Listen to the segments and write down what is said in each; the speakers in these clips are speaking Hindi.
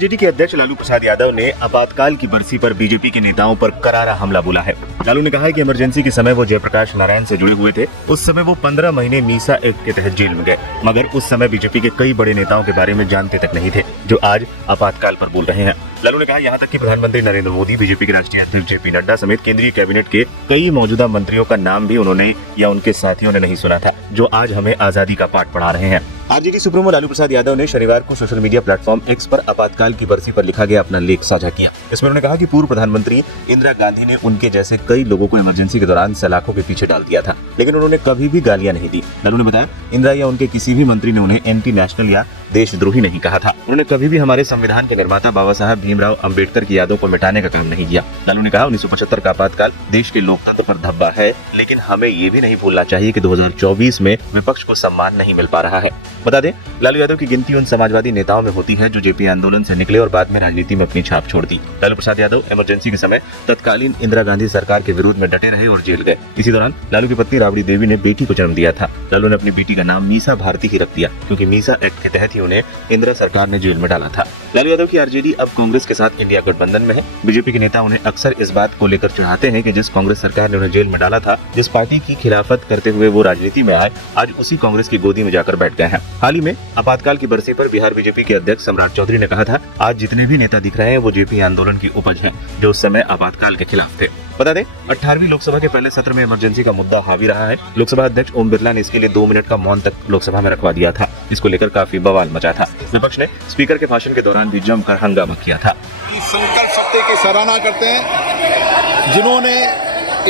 आरजेडी के अध्यक्ष लालू प्रसाद यादव ने आपातकाल की बरसी पर बीजेपी के नेताओं पर करारा हमला बोला है। लालू ने कहा है कि इमरजेंसी के समय वो जयप्रकाश नारायण से जुड़े हुए थे। उस समय वो 15 महीने मीसा एक्ट के तहत जेल में गए, मगर उस समय बीजेपी के कई बड़े नेताओं के बारे में जानते तक नहीं थे, जो आज आपातकाल पर बोल रहे हैं। लालू ने कहा यहाँ तक कि प्रधानमंत्री नरेंद्र मोदी, बीजेपी के राष्ट्रीय अध्यक्ष जेपी नड्डा समेत केंद्रीय कैबिनेट के कई मौजूदा मंत्रियों का नाम भी उन्होंने या उनके साथियों ने नहीं सुना था, जो आज हमें आजादी का पाठ पढ़ा रहे हैं। आरजेडी सुप्रीमो लालू प्रसाद यादव ने शनिवार को सोशल मीडिया प्लेटफॉर्म एक्स पर आपातकाल की बरसी पर लिखा गया अपना लेख साझा किया। इसमें उन्होंने कहा कि पूर्व प्रधानमंत्री इंदिरा गांधी ने उनके जैसे कई लोगों को इमरजेंसी के दौरान सलाखों के पीछे डाल दिया था, लेकिन उन्होंने कभी भी गालियां नहीं दी। लालू ने बताया, इंदिरा या उनके किसी भी मंत्री ने उन्हें एंटी नेशनल या देशद्रोही नहीं कहा था। उन्होंने कभी भी हमारे संविधान के निर्माता बाबा साहब भीमराव अम्बेडकर की यादों को मिटाने का काम नहीं किया। लालू ने कहा, 1975 का आपातकाल देश के लोकतंत्र पर धब्बा है, लेकिन हमें ये भी नहीं भूलना चाहिए कि 2024 में विपक्ष को सम्मान नहीं मिल पा रहा है। बता दें, लालू यादव की गिनती उन समाजवादी नेताओं में होती है जो जेपी आंदोलन से निकले और बाद में राजनीति में अपनी छाप छोड़ दी। लालू प्रसाद यादव इमरजेंसी के समय तत्कालीन इंदिरा गांधी सरकार के विरोध में डटे रहे और जेल गए। इसी दौरान लालू की पत्नी राबड़ी देवी ने बेटी को जन्म दिया था। लालू ने अपनी बेटी का नाम मीसा भारती ही रख दिया, क्योंकि मीसा एक्ट के तहत ही उन्हें इंदिरा सरकार ने जेल में डाला था। लालू यादव की आरजेडी अब कांग्रेस के साथ इंडिया गठबंधन में है। बीजेपी के नेता उन्हें अक्सर इस बात को लेकर चिढ़ाते हैं कि जिस कांग्रेस सरकार ने उन्हें जेल में डाला था, जिस पार्टी की खिलाफत करते हुए वो राजनीति में आए, आज उसी कांग्रेस की गोदी में जाकर बैठ गए हैं। हाल ही में आपातकाल की बरसी पर बिहार बीजेपी के अध्यक्ष सम्राट चौधरी ने कहा था, आज जितने भी नेता दिख रहे हैं वो जेपी आंदोलन की उपज हैं, जो उस समय आपातकाल के खिलाफ थे। बता दें, 18वीं लोकसभा के पहले सत्र में इमरजेंसी का मुद्दा हावी रहा है। लोकसभा अध्यक्ष ओम बिरला ने इसके लिए 2 मिनट का मौन तक लोकसभा में रखवा दिया था। इसको लेकर काफी बवाल मचा था। विपक्ष ने स्पीकर के भाषण के दौरान भी जमकर हंगामा किया था। संकल्प शब्द की सराहना करते हैं, जिन्होंने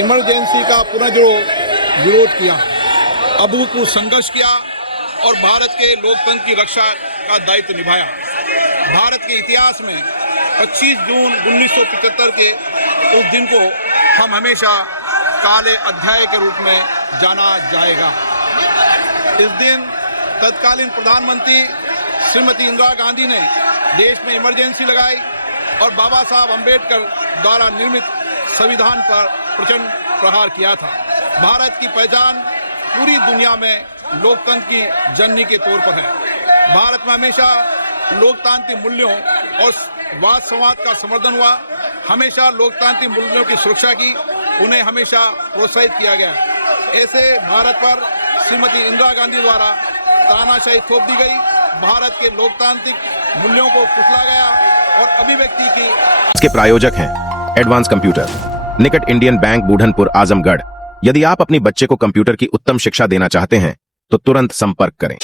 इमरजेंसी का पुनः जो विरोध किया, अभूतपूर्व संघर्ष किया और भारत के लोकतंत्र की रक्षा का दायित्व निभाया। भारत के इतिहास में 25 जून 1975 के उस दिन को हम हमेशा काले अध्याय के रूप में जाना जाएगा। इस दिन तत्कालीन प्रधानमंत्री श्रीमती इंदिरा गांधी ने देश में इमरजेंसी लगाई और बाबा साहब अम्बेडकर द्वारा निर्मित संविधान पर प्रचंड प्रहार किया था। भारत की पहचान पूरी दुनिया में लोकतंत्र की जननी के तौर पर है। भारत में हमेशा लोकतांत्रिक मूल्यों और वाद संवाद का समर्थन हुआ, हमेशा लोकतांत्रिक मूल्यों की सुरक्षा की, उन्हें हमेशा प्रोत्साहित किया गया। ऐसे भारत पर श्रीमती इंदिरा गांधी द्वारा तानाशाही थोप दी गई, भारत के लोकतांत्रिक मूल्यों को कुचला गया और अभिव्यक्ति की। इसके प्रायोजक हैं एडवांस कंप्यूटर, निकट इंडियन बैंक, बूढ़नपुर, आजमगढ़। यदि आप अपनी बच्चे को कंप्यूटर की उत्तम शिक्षा देना चाहते हैं तो तुरंत संपर्क करें।